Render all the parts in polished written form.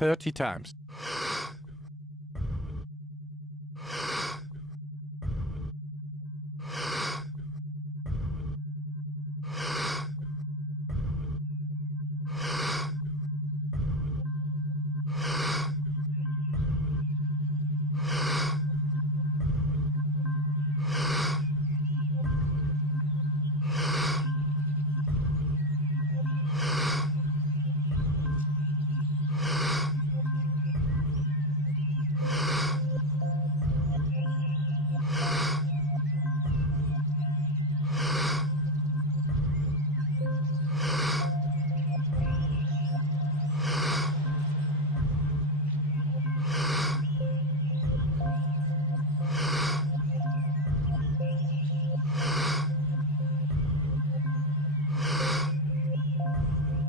30 times.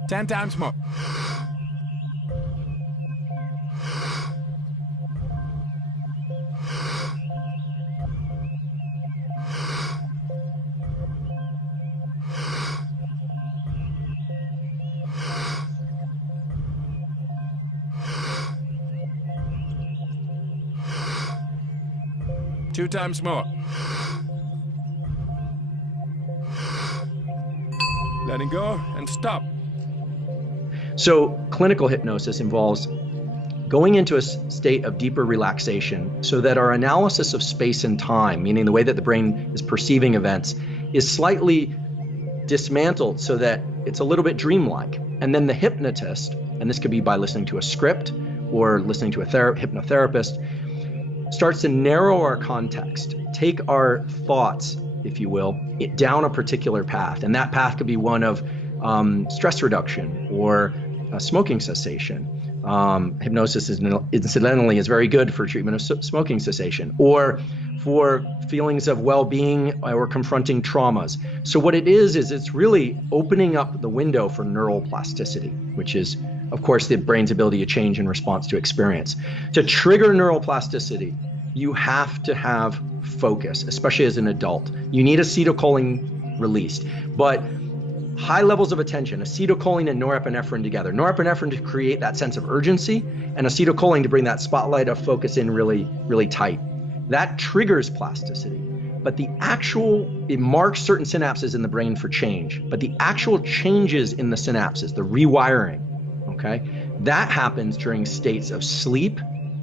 Ten times more. Two times more. Letting go and stop. So clinical hypnosis involves going into a state of deeper relaxation so that our analysis of space and time, meaning the way that the brain is perceiving events, is slightly dismantled so that it's a little bit dreamlike. And then the hypnotist, and this could be by listening to a script or listening to a hypnotherapist, starts to narrow our context, take our thoughts, if you will, down a particular path. And that path could be one of stress reduction or smoking cessation. Hypnosis incidentally is very good for treatment of smoking cessation, or for feelings of well-being or confronting traumas. So what it is it's really opening up the window for neural plasticity, which is, of course, the brain's ability to change in response to experience. To trigger neuroplasticity, you have to have focus, especially as an adult. You need acetylcholine released, but high levels of attention, acetylcholine and norepinephrine together. Norepinephrine to create that sense of urgency, and acetylcholine to bring that spotlight of focus in really, really tight. That triggers plasticity. But it marks certain synapses in the brain for change. But the actual changes in the synapses, the rewiring, okay, that happens during states of sleep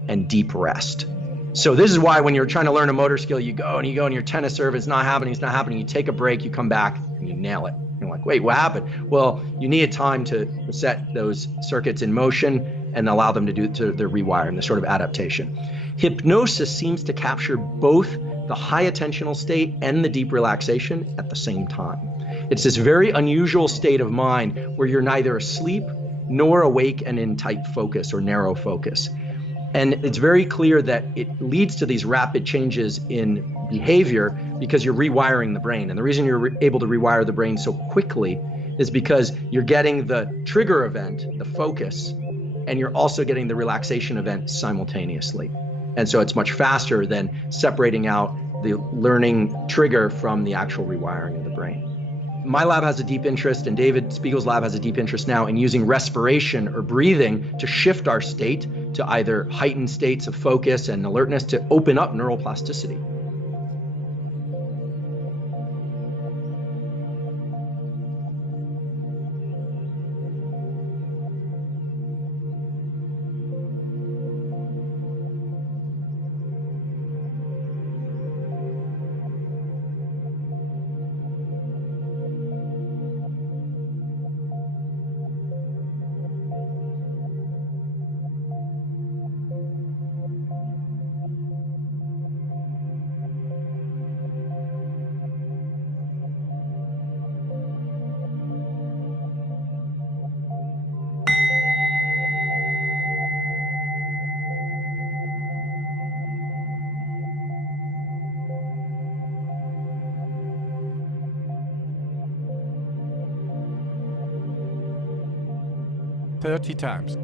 and deep rest. So this is why when you're trying to learn a motor skill, you go and your tennis serve, it's not happening. You take a break, you come back, and you nail it. You're like, wait, what happened? Well, you needed time to set those circuits in motion and allow them to do their rewiring, the sort of adaptation. Hypnosis seems to capture both the high attentional state and the deep relaxation at the same time. It's this very unusual state of mind where you're neither asleep nor awake and in tight focus or narrow focus. And it's very clear that it leads to these rapid changes in behavior because you're rewiring the brain. And the reason you're able to rewire the brain so quickly is because you're getting the trigger event, the focus, and you're also getting the relaxation event simultaneously. And so it's much faster than separating out the learning trigger from the actual rewiring of the brain. My lab has a deep interest, and David Spiegel's lab has a deep interest now in using respiration or breathing to shift our state to either heightened states of focus and alertness to open up neural plasticity. Thirty times.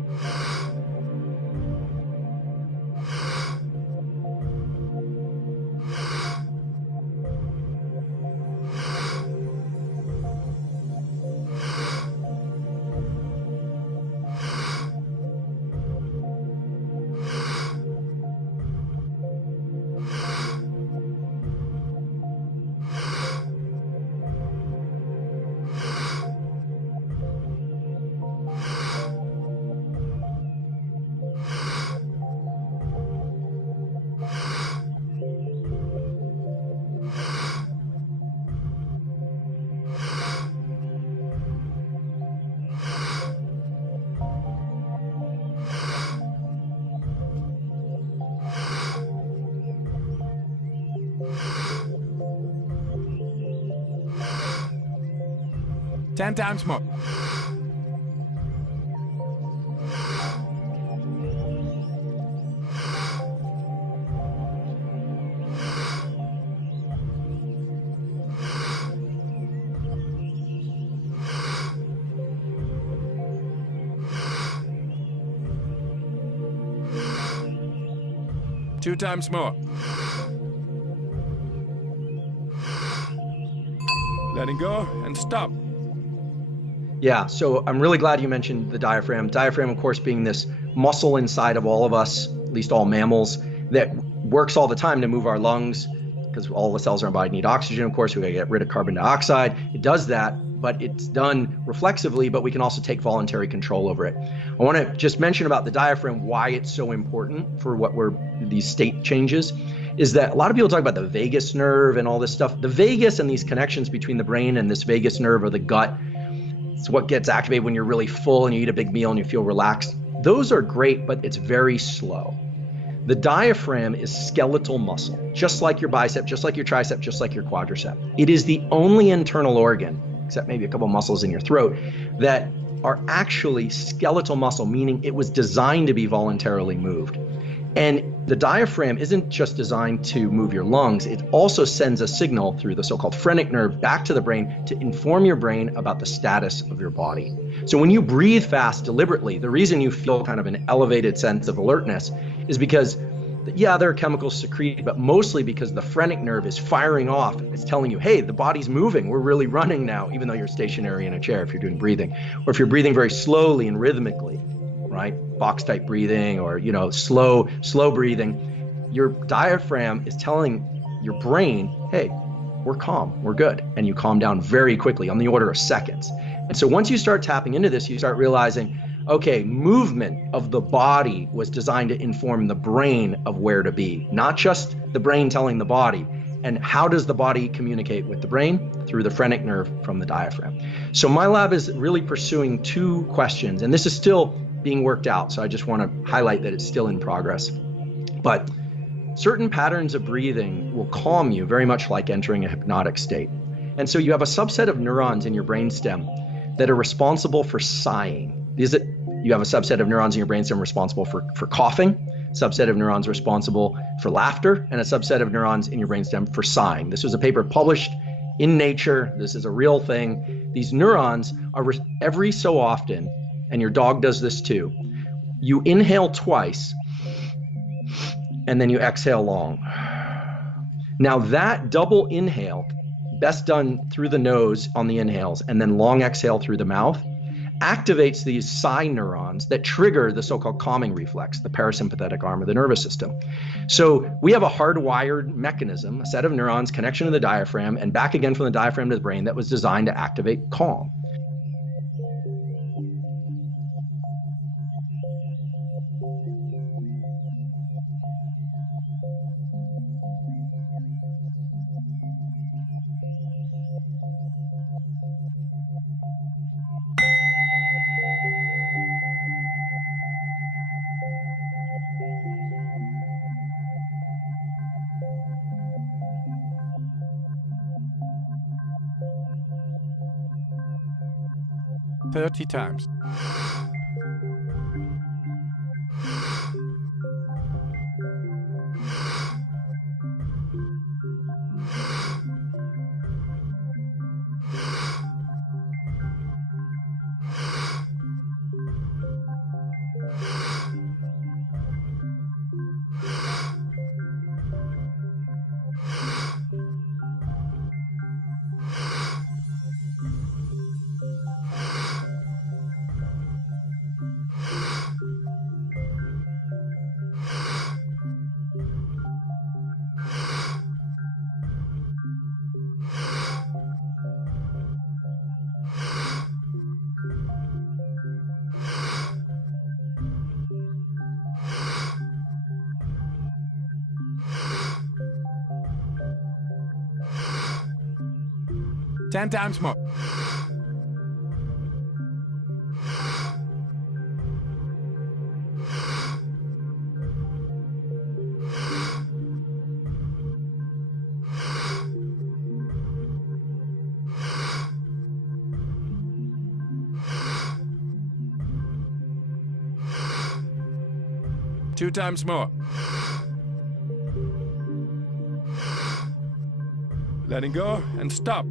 10 times more. Two times more. Letting go and stop. Yeah, so I'm really glad you mentioned the diaphragm. Diaphragm, of course, being this muscle inside of all of us, at least all mammals, that works all the time to move our lungs, because all the cells in our body need oxygen. Of course, we got to get rid of carbon dioxide. It does that, but it's done reflexively, but we can also take voluntary control over it. I want to just mention about the diaphragm, why it's so important for what we're these state changes, is that a lot of people talk about the vagus nerve and all this stuff. The vagus and these connections between the brain and this vagus nerve or the gut, it's what gets activated when you're really full and you eat a big meal and you feel relaxed. Those are great, but it's very slow. The diaphragm is skeletal muscle, just like your bicep, just like your tricep, just like your quadricep. It is the only internal organ, except maybe a couple muscles in your throat, that are actually skeletal muscle, meaning it was designed to be voluntarily moved. And the diaphragm isn't just designed to move your lungs, it also sends a signal through the so-called phrenic nerve back to the brain to inform your brain about the status of your body. So when you breathe fast deliberately, the reason you feel kind of an elevated sense of alertness is because, yeah, there are chemicals secreted, but mostly because the phrenic nerve is firing off. It's telling you, hey, the body's moving. We're really running now, even though you're stationary in a chair if you're doing breathing. Or if you're breathing very slowly and rhythmically, right? Box type breathing or, slow breathing. Your diaphragm is telling your brain, hey, we're calm, we're good. And you calm down very quickly on the order of seconds. And so once you start tapping into this, you start realizing, okay, movement of the body was designed to inform the brain of where to be, not just the brain telling the body. And how does the body communicate with the brain? Through the phrenic nerve from the diaphragm. So my lab is really pursuing two questions, and this is still being worked out. So I just want to highlight that it's still in progress. But certain patterns of breathing will calm you very much like entering a hypnotic state. And so you have a subset of neurons in your brainstem that are responsible for sighing. You have a subset of neurons in your brainstem responsible for coughing, subset of neurons responsible for laughter, and a subset of neurons in your brainstem for sighing. This was a paper published in Nature. This is a real thing. These neurons are every so often, and your dog does this too, you inhale twice and then you exhale long. Now that double inhale, best done through the nose on the inhales and then long exhale through the mouth, activates these sigh neurons that trigger the so-called calming reflex, the parasympathetic arm of the nervous system. So we have a hardwired mechanism, a set of neurons, connection to the diaphragm, and back again from the diaphragm to the brain that was designed to activate calm. Thirty times. Ten times more. 2 times more. Letting go and stop.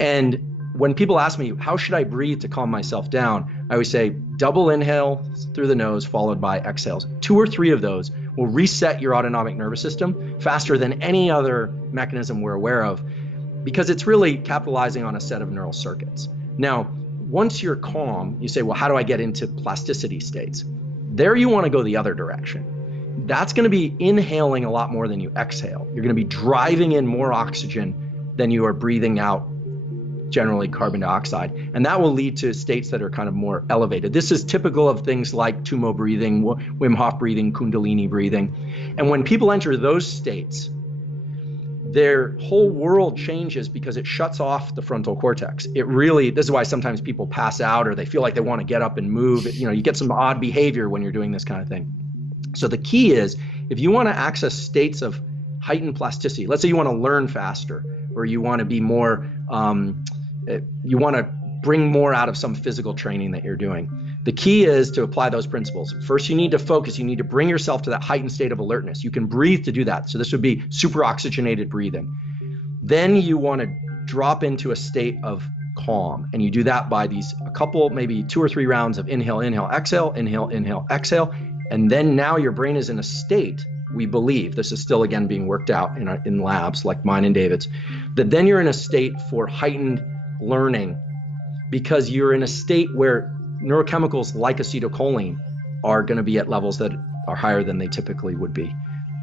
And when people ask me, how should I breathe to calm myself down? I always say double inhale through the nose followed by exhales. 2 or 3 of those will reset your autonomic nervous system faster than any other mechanism we're aware of, because it's really capitalizing on a set of neural circuits. Now, once you're calm, you say, well, how do I get into plasticity states? There you want to go the other direction. That's going to be inhaling a lot more than you exhale. You're going to be driving in more oxygen than you are breathing out, generally carbon dioxide. And that will lead to states that are kind of more elevated. This is typical of things like Tumo breathing, Wim Hof breathing, Kundalini breathing. And when people enter those states, their whole world changes because it shuts off the frontal cortex. It really, this is why sometimes people pass out or they feel like they want to get up and move. You know, you get some odd behavior when you're doing this kind of thing. So the key is, if you want to access states of heightened plasticity, let's say you want to learn faster, or you want to be more, you want to bring more out of some physical training that you're doing. The key is to apply those principles. First, you need to focus. You need to bring yourself to that heightened state of alertness. You can breathe to do that. So this would be super oxygenated breathing. Then you want to drop into a state of calm. And you do that by a couple, maybe 2 or 3 rounds of inhale, inhale, exhale, inhale, inhale, exhale. And then now your brain is in a state, we believe, this is still again being worked out in labs like mine and David's, that then you're in a state for heightened learning, because you're in a state where neurochemicals like acetylcholine are going to be at levels that are higher than they typically would be.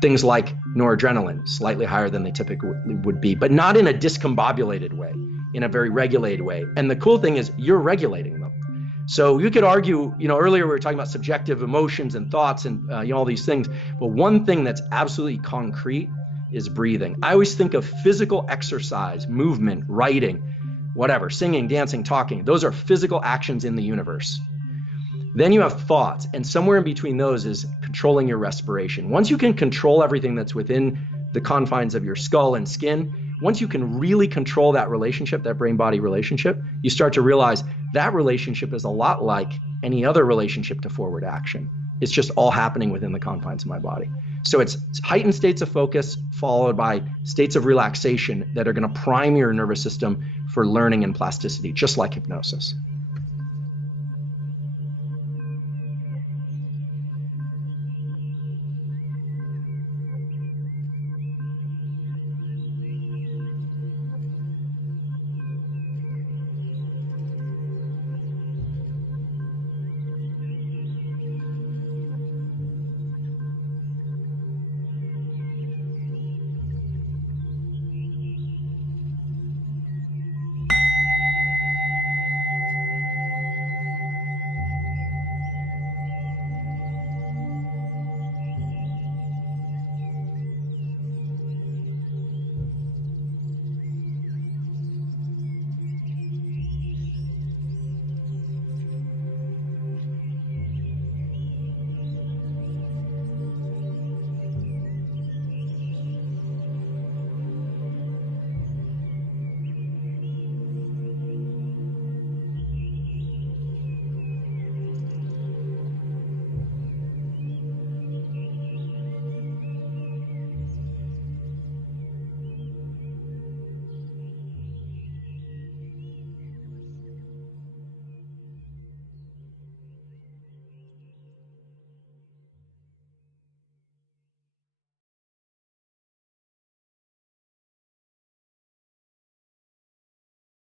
Things like noradrenaline, slightly higher than they typically would be, but not in a discombobulated way, in a very regulated way. And the cool thing is you're regulating them. So you could argue, earlier we were talking about subjective emotions and thoughts and all these things, but one thing that's absolutely concrete is breathing. I always think of physical exercise, movement, writing, whatever, singing, dancing, talking. Those are physical actions in the universe. Then you have thoughts, and somewhere in between those is controlling your respiration. Once you can control everything that's within the confines of your skull and skin, once you can really control that relationship, that brain-body relationship, you start to realize that relationship is a lot like any other relationship to forward action. It's just all happening within the confines of my body. So it's heightened states of focus followed by states of relaxation that are going to prime your nervous system for learning and plasticity, just like hypnosis.